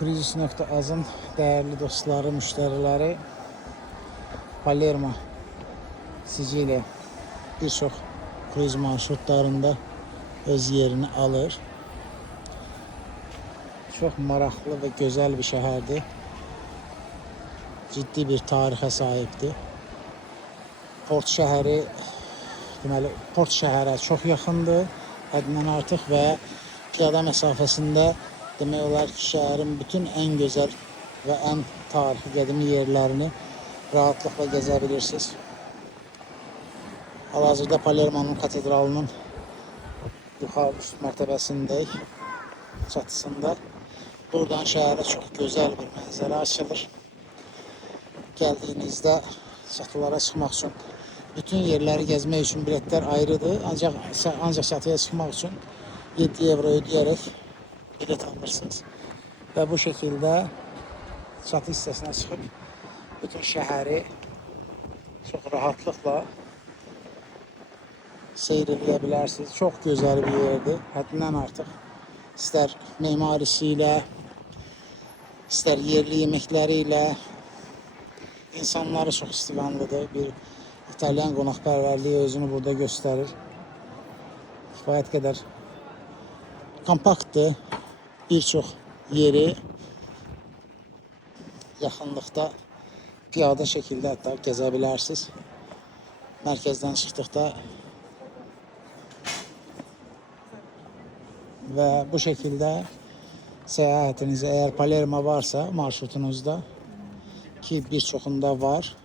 Cruises.azın değerli dostları, müşterileri, Palermo, Sicilya birçok cruise marşrutlarında öz yerini alır. Çok maraqlı ve güzel bir şehirdi. Ciddi bir tarihe sahipti. Port şehri, deməli, Port şehre çok yakındı, həddindən artıq və piyada mesafesinde demək olar ki, şehrin bütün en güzel ve en tarihi qədimi yerlerini rahatlıkla gezebilirsiniz. Hal-hazırda Palermo'nun katedralının yukarı üst mertebesindeyik, çatısında. Buradan şehre çok güzel bir manzara açılır. Geldiğinizde çatılara çıkmak için, bütün yerleri gezmek için biletler ayrıdır. Ancak çatıya çıkmak için 7 euro ödeyerek bilet alırsınız. Ve bu şekilde çatı hissesine çıkıp bütün şehri çok rahatlıkla seyredebilirsiniz. Çok güzel bir yerdi. Həddindən artıq. İster mimarisiyle, ister yerli yemekleriyle, insanları çok istiqanlıdır. Bir İtalyan qonaqpərvərliyi özünü burada gösterir. Kifayət qədər kompaktdır. Birçok yeri yaxınlıqda piyada şekilde hatta gezebilirsiniz. Merkezden çıktıkta ve bu şekilde seyahatinizi, eğer Palermo varsa marşrutunuzda, ki birçokunda var,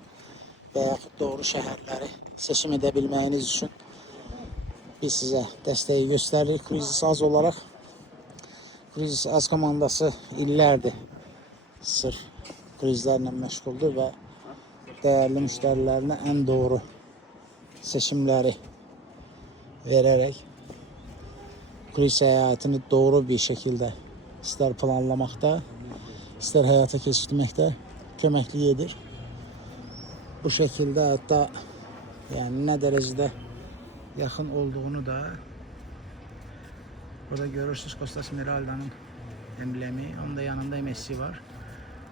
veya doğru şehirleri seçim edebilmeniz için biz size desteği gösterir. Cruises olarak Cruises komandası illerdir sırf krizlerle meşguldür ve değerli müşterilerine en doğru seçimleri vererek cruise seyahatini doğru bir şekilde ister planlamakta, ister hayata geçirmekte köməklik edir. Bu şekilde hatta yani ne derecede yakın olduğunu da burada görürsünüz. Costa Smeralda'nın emblemi. Onun da yanında Messi var.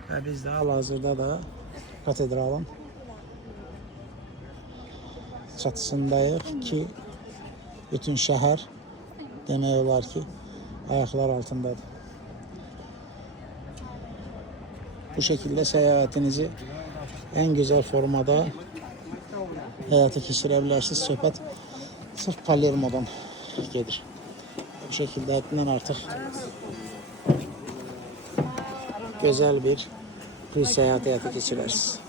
Ve biz de hal-hazırda da katedralın çatısındayız ki bütün şehir demək olar ki ayaklar altındadır. Bu şekilde seyahatinizi en güzel formada hayata geçirebilirsiniz. Söhbət sırf Palermo'dan gelir. Bu şekilde həddindən artıq güzel bir cruise seyahati hayata geçirirsiniz.